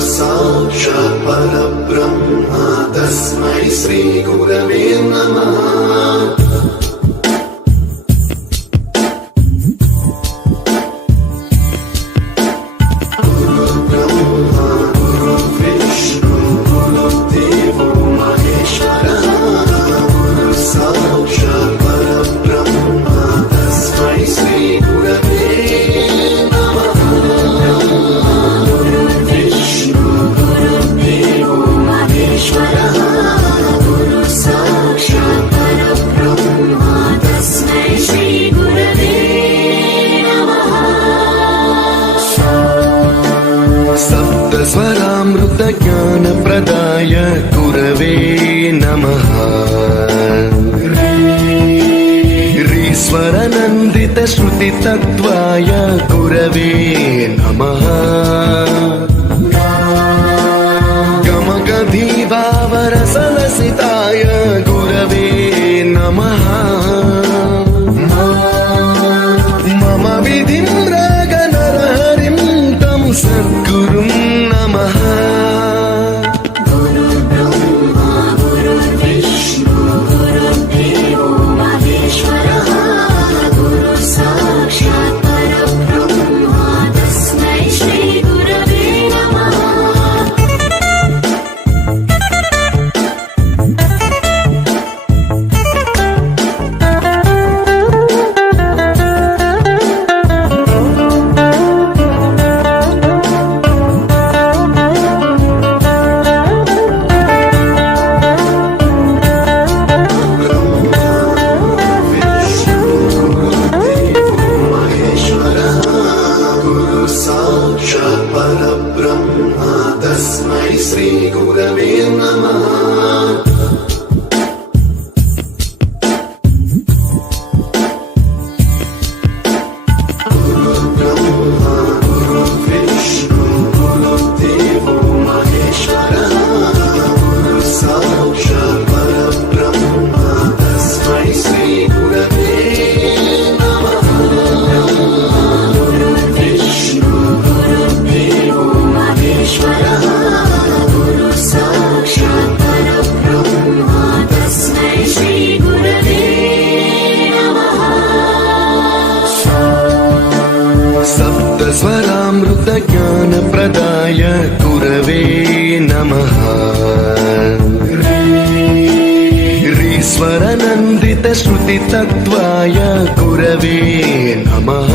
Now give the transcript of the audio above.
साक्षात् परब्रह्म तस्मै श्री गुरवे नमः। स्वरामृत ज्ञान प्रदाय गुरवे नमः। ऋस्वर नन्दित श्रुति तत्त्वाय गुरवे नमः। गमगधीभावरसलसिताय गुरवे नमः। मम विधिं रागनरहरिं तं सद्गुरुं नमः। गुरुर्ब्रह्मा गुरुर्विष्णु गुरुर्देवो महेश्वरः। गुरु साक्षात् परब्रह्म तस्मै श्री गुरवे नमः। साक्षात् परब्रह्म तस्मै श्री गुरवे नमः। गुरुर्ब्रह्मा गुरुर्विष्णु गुरुर्देवो महेश्वरः। गुरु साक्षात् परब्रह्म तस्मै श्री गुरवे नमः। गुरु साक्षात् परब्रह्म तस्मै श्री गुरवे नमः। सप्तस्वरामृत ज्ञान प्रदाय गुरवे नमः। ऋस्वर नन्दित श्रुति तत्त्वाय गुरवे नमः।